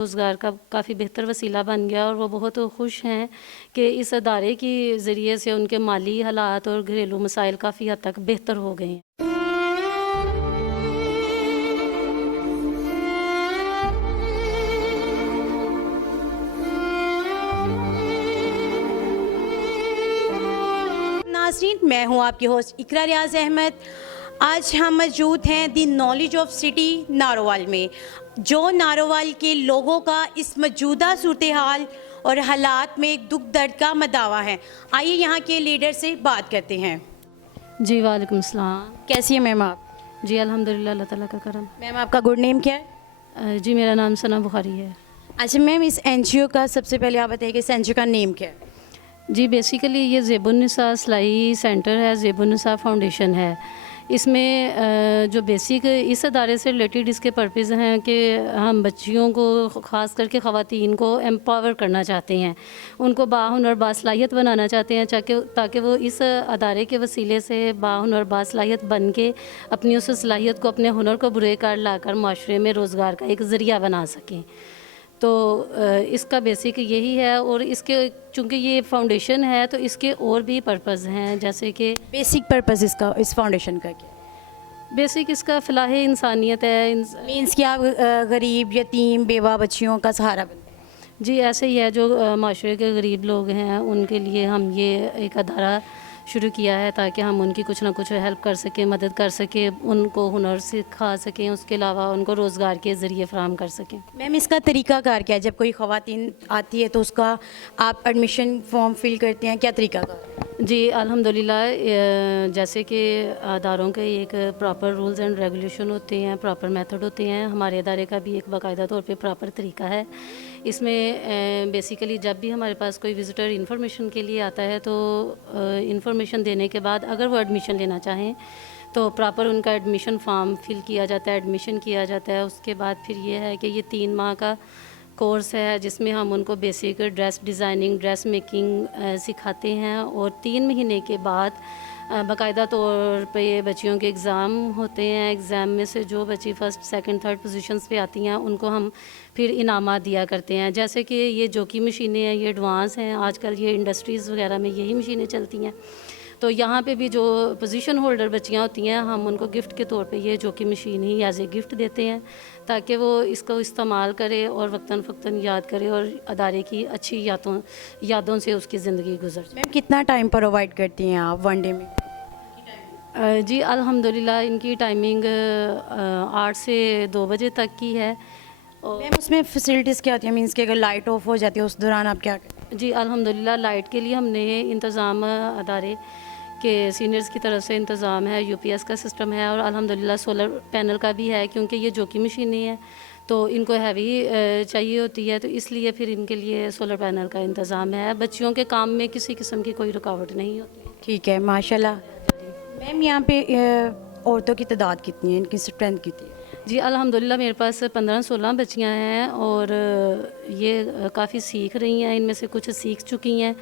रोज़गार का काफ़ी बेहतर वसीला बन गया और वो बहुत खुश हैं कि इस अदारे के ज़रिए से उनके माली हालात और घरेलू मसाइल काफ़ी हद तक बेहतर हो गए हैं। नाज़रीन, मैं हूँ आपकी होस्ट इकरा रियाज अहमद। आज हम मौजूद हैं दी नॉलेज ऑफ सिटी नारोवाल में, जो नारोवाल के लोगों का इस मौजूदा सूरत हाल और हालात में दुख दर्द का मदावा है। आइए यहाँ के लीडर से बात करते हैं। जी वालेकुम सलाम। कैसी है मैम आप? जी अल्हम्दुलिल्लाह, अल्लाह ताला का करम। मैम आपका गुड नेम क्या है? जी मेरा नाम सना बुखारी है। अच्छा मैम, इस एनजीओ का सबसे पहले आप बताइए कि इस एनजीओ का नेम क्या है? जी बेसिकली ये ज़ेबुन्निसा सिलाई सेंटर है, ज़ेबुन्निसा फाउंडेशन है। इसमें जो बेसिक इस अदारे से रिलेटेड इसके पर्पज़ हैं कि हम बच्चियों को, ख़ास करके ख़वातीन को एम्पावर करना चाहते हैं, उनको बाहुनर बासलाहियत बनाना चाहते हैं ताकि वो इस अदारे के वसीले से बाहुनर बासलाहियत बन के अपनी उस सलाहियत को, अपने हुनर को बुरे कार लाकर माशरे में रोज़गार का एक ज़रिया बना सकें। तो इसका बेसिक यही है। और इसके चूँकि ये फाउंडेशन है तो इसके और भी पर्पज़ हैं, जैसे कि बेसिक पर्पज़ इसका, इस फाउंडेशन का क्या है? बेसिक इसका फ़लाह इंसानियत है। मीन्स कि आप गरीब, यतीम, बेवा बच्चियों का सहारा बनते हैं। जी ऐसे ही है, जो माशरे के गरीब लोग हैं उनके लिए हम ये एक अदारा शुरू किया है ताकि हम उनकी कुछ ना कुछ हेल्प कर सकें, मदद कर सकें, उनको हुनर सिखा सकें, उसके अलावा उनको रोज़गार के ज़रिए फ़राहम कर सकें। मैम इसका तरीक़ाकार क्या है? जब कोई ख़वातीन आती है तो उसका आप एडमिशन फॉर्म फिल करते हैं, क्या तरीक़ाकार है? जी अल्हम्दुलिल्लाह, जैसे कि अदारों के एक प्रॉपर रूल्स एंड रेगुलेशन होते हैं, प्रॉपर मेथड होते हैं, हमारे अदारे का भी एक बाकायदा तौर पे प्रॉपर तरीका है। इसमें बेसिकली जब भी हमारे पास कोई विज़िटर इन्फॉर्मेशन के लिए आता है तो इन्फॉर्मेशन देने के बाद अगर वो एडमिशन लेना चाहें तो प्रॉपर उनका एडमिशन फॉर्म फिल किया जाता है, एडमिशन किया जाता है। उसके बाद फिर ये है कि ये 3 माह का कोर्स है जिसमें हम उनको basic dress designing, dress making सिखाते हैं। और 3 महीने के बाद बाकायदा तौर पे ये बच्चियों के एग्ज़ाम होते हैं। एग्ज़ाम में से जो बच्ची फ़र्स्ट, सेकंड, थर्ड पोजीशंस पे आती हैं उनको हम फिर इनामात दिया करते हैं। जैसे कि ये जो की मशीनें हैं ये एडवांस हैं, आजकल ये इंडस्ट्रीज़ वगैरह में यही मशीनें चलती हैं। तो यहाँ पे भी जो पोजीशन होल्डर बच्चियाँ होती हैं हम उनको गिफ्ट के तौर पे ये जो की मशीन ही एज ए गिफ्ट देते हैं ताकि वो इसको इस्तेमाल करे और वक्तन फ़क्तन याद करे और अदारे की अच्छी यादों से उसकी ज़िंदगी गुजर जाए। मैम कितना टाइम प्रोवाइड करती हैं आप वन डे में? जी अल्हम्दुलिल्लाह इनकी टाइमिंग 8 से 2 बजे तक की है। और मैम उसमें फैसिलिटीज़ क्या होती हैं? मीन्स कि अगर लाइट ऑफ हो जाती है उस दौरान आप क्या करते हैं? जी अल्हम्दुलिल्लाह लाइट के लिए हमने इंतज़ाम अदारे के सीनियर्स की तरफ से इंतज़ाम है, यूपीएस का सिस्टम है और अल्हम्दुलिल्लाह सोलर पैनल का भी है, क्योंकि ये जो की मशीनें हैं तो इनको हैवी चाहिए होती है, तो इसलिए फिर इनके लिए सोलर पैनल का इंतज़ाम है। बच्चियों के काम में किसी किस्म की कोई रुकावट नहीं होती। ठीक है, माशाल्लाह। मैम यहाँ पे औरतों की तादाद कितनी है, इनकी स्ट्रेंथ कितनी है? जी अल्हम्दुलिल्लाह मेरे पास 15-16 बच्चियां हैं और ये काफ़ी सीख रही हैं। इनमें से कुछ सीख चुकी हैं,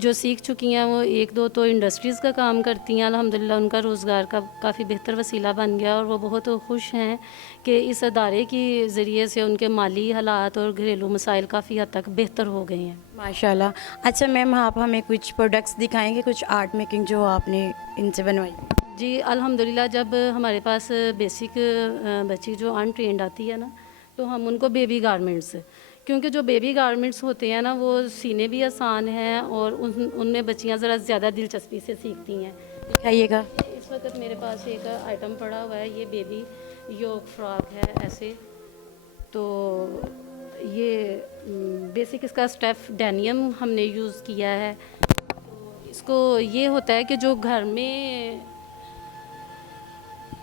जो सीख चुकी हैं वो 1-2 तो इंडस्ट्रीज़ का काम करती हैं। अल्हम्दुलिल्लाह उनका रोज़गार का काफ़ी बेहतर वसीला बन गया और वो बहुत खुश हैं कि इस अदारे के ज़रिए से उनके माली हालात और घरेलू मसाइल काफ़ी हद तक बेहतर हो गए हैं। माशाल्लाह। अच्छा मैम, आप हमें कुछ प्रोडक्ट्स दिखाएंगे, कुछ आर्ट मेकिंग जो आपने इनसे बनवाई? जी अल्हम्दुलिल्लाह जब हमारे पास बेसिक बच्ची जो अनट्रेंड आती है ना तो हम उनको बेबी गारमेंट्स, क्योंकि जो बेबी गारमेंट्स होते हैं ना वो सीने भी आसान हैं और उनमें बच्चियां ज़रा ज़्यादा दिलचस्पी से सीखती हैं। दिखाइएगा। इस वक्त मेरे पास एक आइटम पड़ा हुआ है, ये बेबी योक फ्रॉक है ऐसे। तो ये बेसिक इसका स्टेफ डेनियम हमने यूज़ किया है। तो इसको ये होता है कि जो घर में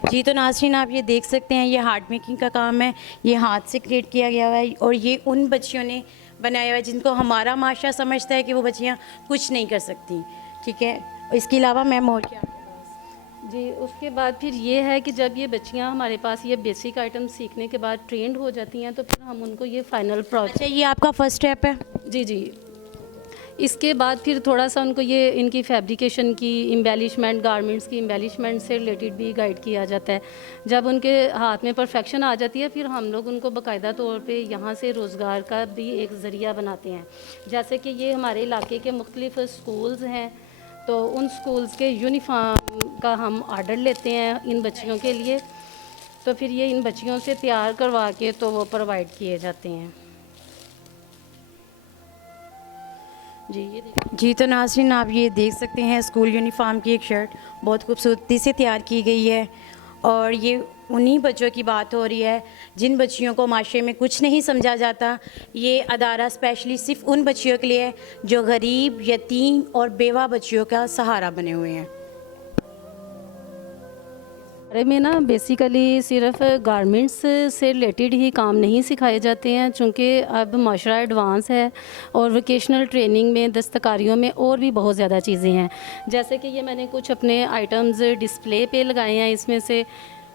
जी तो नाज़रीन, आप ये देख सकते हैं, ये हार्ड मेकिंग का काम है, ये हाथ से क्रिएट किया गया हुआ है और ये उन बच्चियों ने बनाया हुआ है जिनको हमारा माशरा समझता है कि वो बच्चियाँ कुछ नहीं कर सकती। ठीक है, इसके अलावा मैम और क्या? जी उसके बाद फिर ये है कि जब ये बच्चियां हमारे पास ये बेसिक आइटम सीखने के बाद ट्रेंड हो जाती हैं तो फिर हम उनको ये फाइनल प्रोजेक्ट। अच्छा, ये आपका फर्स्ट स्टेप है? जी जी, इसके बाद फिर थोड़ा सा उनको ये इनकी फैब्रिकेशन की एम्बेलिशमेंट, गारमेंट्स की एम्बेलिशमेंट से रिलेटेड भी गाइड किया जाता है। जब उनके हाथ में परफेक्शन आ जाती है फिर हम लोग उनको बाकायदा तौर पे यहाँ से रोज़गार का भी एक ज़रिया बनाते हैं। जैसे कि ये हमारे इलाके के मुख्तलिफ स्कूल्स हैं, तो उन स्कूल्स के यूनिफॉर्म का हम आर्डर लेते हैं इन बच्चियों के लिए, तो फिर ये इन बच्चियों से तैयार करवा के तो वो प्रोवाइड किए जाते हैं। जी ये देखिए। जी तो नाज़रीन, आप ये देख सकते हैं स्कूल यूनिफॉर्म की एक शर्ट बहुत खूबसूरती से तैयार की गई है, और ये उन्हीं बच्चों की बात हो रही है जिन बच्चियों को माशरे में कुछ नहीं समझा जाता। ये अदारा स्पेशली सिर्फ उन बच्चियों के लिए है जो गरीब, यतीम और बेवा बच्चियों का सहारा बने हुए हैं। अरे में ना बेसिकली सिर्फ गारमेंट्स से रिलेटेड ही काम नहीं सिखाए जाते हैं, चूँकि अब माशरा एडवांस है और वोकेशनल ट्रेनिंग में, दस्तकारियों में और भी बहुत ज़्यादा चीज़ें हैं। जैसे कि ये मैंने कुछ अपने आइटम्स डिस्प्ले पे लगाए हैं इसमें से,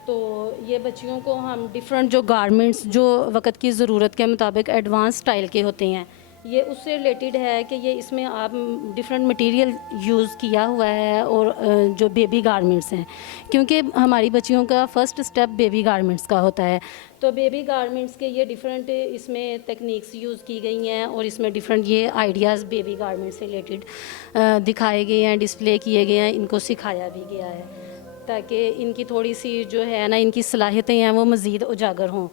तो ये बच्चियों को हम डिफरेंट जो गारमेंट्स जो वक्त की ज़रूरत के मुताबिक एडवांस स्टाइल के होते हैं, ये उससे रिलेटेड है कि ये इसमें आप डिफरेंट मटेरियल यूज़ किया हुआ है, और जो बेबी गारमेंट्स हैं, क्योंकि हमारी बच्चियों का फ़र्स्ट स्टेप बेबी गारमेंट्स का होता है, तो बेबी गारमेंट्स के ये डिफरेंट इसमें टेक्निक्स यूज़ की गई हैं, और इसमें डिफरेंट ये आइडियाज़ बेबी गारमेंट्स से रिलेटेड दिखाए गए हैं, डिस्प्ले किए गए हैं, इनको सिखाया भी गया है, ताकि इनकी थोड़ी सी जो है ना, इनकी सलाहियतें हैं वो मज़ीद उजागर हों।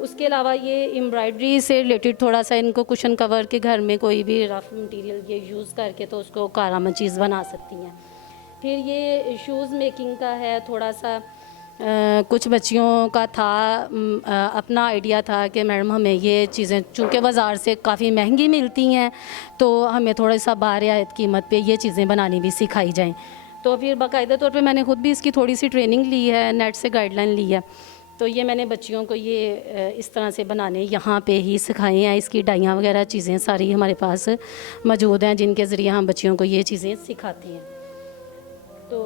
उसके अलावा ये एम्ब्रॉयडरी से रिलेटेड थोड़ा सा इनको कुशन कवर के घर में कोई भी रफ मटेरियल ये यूज़ करके तो उसको कारआमद चीज़ बना सकती हैं। फिर ये शूज़ मेकिंग का है थोड़ा सा। कुछ बच्चियों का था अपना आइडिया था कि मैडम हमें ये चीज़ें चूँकि बाज़ार से काफ़ी महंगी मिलती हैं, तो हमें थोड़ा सा बारियात कीमत पे ये चीज़ें बनानी भी सिखाई जाएँ। तो फिर बाकायदा तौर पे मैंने ख़ुद भी इसकी थोड़ी सी ट्रेनिंग ली है, नेट से गाइडलाइन ली है, तो ये मैंने बच्चियों को ये इस तरह से बनाने यहाँ पे ही सिखाए हैं। इसकी डाइयाँ वगैरह चीज़ें सारी हमारे पास मौजूद हैं, जिनके ज़रिए हम बच्चियों को ये चीज़ें सिखाते हैं। तो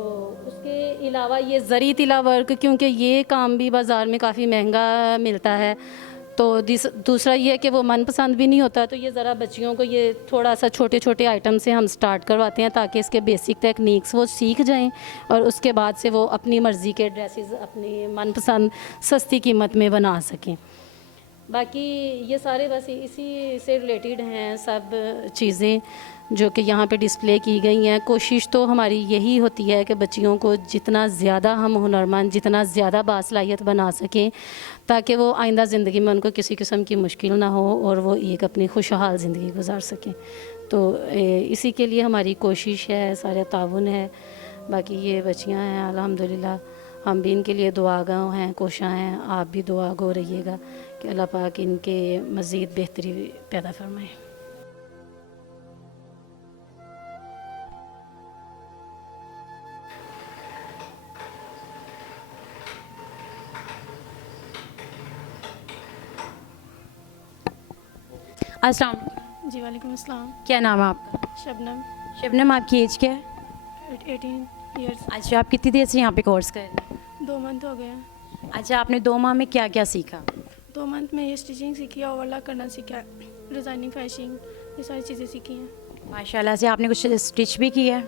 उसके अलावा ये ज़री तिला वर्क, क्योंकि ये काम भी बाज़ार में काफ़ी महंगा मिलता है, तो दूसरा ये कि वो मनपसंद भी नहीं होता, तो ये ज़रा बच्चियों को ये थोड़ा सा छोटे छोटे आइटम से हम स्टार्ट करवाते हैं, ताकि इसके बेसिक टेक्निक्स वो सीख जाएं, और उसके बाद से वो अपनी मर्ज़ी के ड्रेसेस अपनी मनपसंद सस्ती कीमत में बना सकें। बाकी ये सारे बस इसी से रिलेटेड हैं सब चीज़ें जो कि यहाँ पे डिस्प्ले की गई हैं। कोशिश तो हमारी यही होती है कि बच्चियों को जितना ज़्यादा हम हुनरमंद, जितना ज़्यादा बासलाहियत बना सकें, ताकि वो आइंदा ज़िंदगी में उनको किसी किस्म की मुश्किल ना हो और वो एक अपनी खुशहाल ज़िंदगी गुजार सकें। तो इसी के लिए हमारी कोशिश है, सारे ताउन है। बाकी ये बच्चियाँ हैं अल्हम्दुलिल्लाह, हम भी इनके लिए दुआगो हैं, कोशा हैं। आप भी दुआगो रहिएगा कि अल्लाह पाक इनके मज़ीद बेहतरी पैदा फरमाए। अस्सलाम वालेकुम। जी वालेकुम अस्सलाम। क्या नाम है आपका? शबनम। शबनम, आपकी एज क्या है? 18 ईयर्स। अच्छा, आप कितनी देर से यहाँ पे कोर्स कर रहे हैं? 2 मंथ हो गए हैं। अच्छा, आपने 2 माह में क्या क्या सीखा? 2 मंथ में ये स्टिचिंग सीखी है, ओवरलॉक करना सीखा है, डिज़ाइनिंग, फैशिंग, ये सारी चीज़ें सीखी हैं। माशाल्लाह से आपने कुछ स्टिच भी किया है।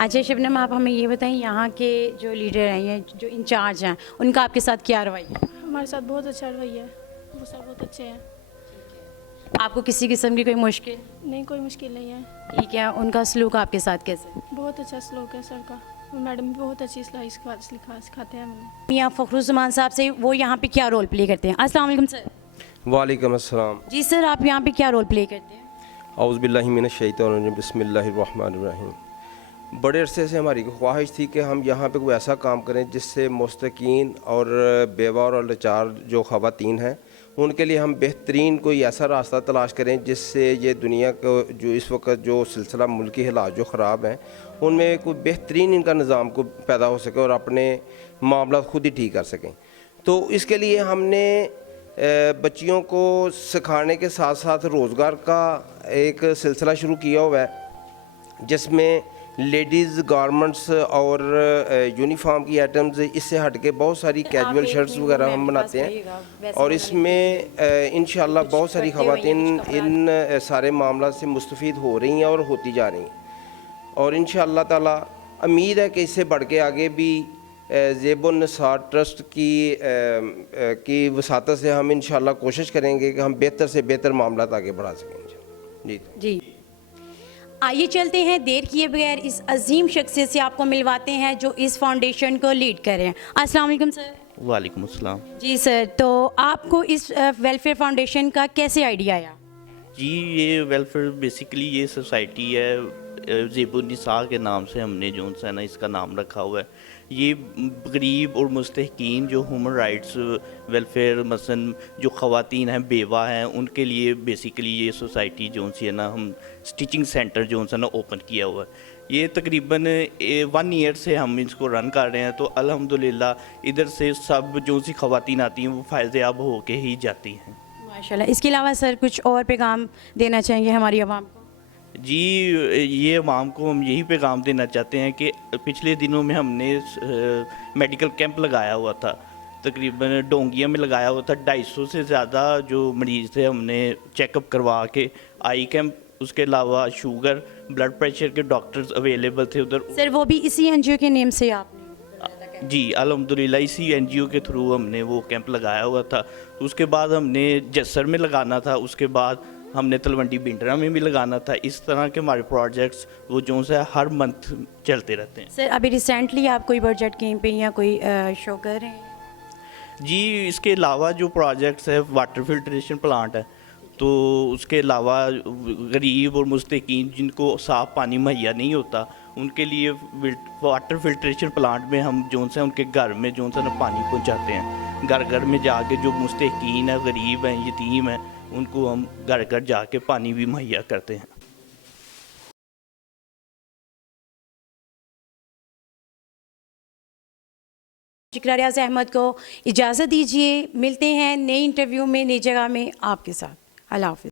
अच्छा शबनम, आप हमें ये बताएं, यहाँ के जो लीडर हैं, ये जो इंचार्ज हैं, उनका आपके साथ क्या रवैया है? हमारे साथ बहुत अच्छा रवैया है, वो सब बहुत अच्छे हैं। आपको किसी किस्म की कोई मुश्किल? नहीं, कोई मुश्किल नहीं है। ठीक है, उनका सलूक आपके साथ कैसे? बहुत अच्छा सलूक है सर का, और मैडम भी बहुत अच्छी सिलाई सिखाते हैं हमें। मियाँ फ़खरुज़्ज़मान साहब से, वो यहाँ पे क्या रोल प्ले करते हैं? अस्सलाम वालेकुम सर। वालेकुम अस्सलाम। जी सर, आप यहाँ पे क्या रोल प्ले करते हैं? औज़ु बिल्लाहि मिनश शैतानिर रजीम, बिस्मिल्लाहिर रहमानिर रहीम। बड़े अरसे से हमारी ख्वाहिश थी कि हम यहाँ पे कोई ऐसा काम करें जिससे मुस्तकीन और बेवा और लाचार जो ख़वातीन हैं उनके लिए हम बेहतरीन कोई ऐसा रास्ता तलाश करें जिससे ये दुनिया को जो इस वक्त जो सिलसिला मुल्की हालात जो ख़राब हैं उनमें कोई बेहतरीन इनका निज़ाम को पैदा हो सके और अपने मामला खुद ही ठीक कर सकें। तो इसके लिए हमने बच्चियों को सिखाने के साथ साथ रोज़गार का एक सिलसिला शुरू किया हुआ है, जिसमें लेडीज़ गारमेंट्स और यूनिफॉर्म की आइटम्स, इससे हट के बहुत सारी कैजुअल शर्ट्स वगैरह हम बनाते हैं और इसमें इंशाल्लाह बहुत सारी ख़वातीन इन सारे मामला से मुस्तफ़ीद हो रही हैं और होती जा रही हैं और इंशाल्लाह ताला उम्मीद है कि इससे बढ़ के आगे भी ज़ेबुन्निसा ट्रस्ट की वसातत से हम इंशाल्लाह कोशिश करेंगे कि हम बेहतर से बेहतर मामला आगे बढ़ा सकें। जी जी, आइए चलते हैं देर किए बगैर इस अजीम शख्सियत से आपको मिलवाते हैं जो इस फाउंडेशन को लीड कर रहे हैं। अस्सलाम वालेकुम सर। वालेकुम अस्सलाम। जी सर, तो आपको इस वेलफेयर फाउंडेशन का कैसे आइडिया आया? जी, ये वेलफेयर बेसिकली ये सोसाइटी है, ज़ेबुन्निसा के नाम से हमने जो है ना इसका नाम रखा हुआ है। ये गरीब और मुस्तहकीन जो ह्यूमन राइट्स वेलफेयर मसलन जो ख़वातीन हैं, बेवा हैं, उनके लिए बेसिकली ये सोसाइटी जो सी है ना हम स्टिचिंग सेंटर जो है ना ओपन किया हुआ है। ये तकरीबन 1 ईयर से हम इसको रन कर रहे हैं, तो अल्हम्दुलिल्लाह इधर से सब जो सी ख़वातीन आती हैं वो फ़ायदेयाब हो के ही जाती हैं माशाल्लाह। इसके अलावा सर कुछ और पैगाम देना चाहेंगे हमारी आवाम को? जी, ये अवाम को हम यही पैगाम देना चाहते हैं कि पिछले दिनों में हमने मेडिकल कैंप लगाया हुआ था, तकरीबन डोंगिया में लगाया हुआ था। 250 से ज़्यादा जो मरीज़ थे हमने चेकअप करवा के, आई कैंप, उसके अलावा शुगर ब्लड प्रेशर के डॉक्टर्स अवेलेबल थे उधर। सर वो भी इसी एनजीओ के नेम से आपने? जी अल्हम्दुलिल्लाह इसी एनजीओ के थ्रू हमने वो कैंप लगाया हुआ था। उसके बाद हमने जस्सर में लगाना था, उसके बाद हमने तलवंडी बिंडरा में भी लगाना था। इस तरह के हमारे प्रोजेक्ट्स वो जो है हर मंथ चलते रहते हैं। सर अभी रिसेंटली आप कोई बजट कैंपेन या कोई शो कर रहे हैं? जी, इसके अलावा जो प्रोजेक्ट्स है, वाटर फिल्ट्रेशन प्लांट है, तो उसके अलावा गरीब और मुस्तकीन जिनको साफ़ पानी मुहैया नहीं होता उनके लिए वाटर फिल्ट्रेशन प्लांट में हम जो है उनके घर में जो है ना पानी पहुंचाते हैं। घर घर में जाके जो मुस्तकीन है, गरीब हैं, यतीम हैं, उनको हम घर घर जाके पानी भी मुहैया करते हैं। इकरा रियाज अहमद को इजाज़त दीजिए, मिलते हैं नए इंटरव्यू में, नई जगह में आपके साथ। अल्लाह हाफ़िज़।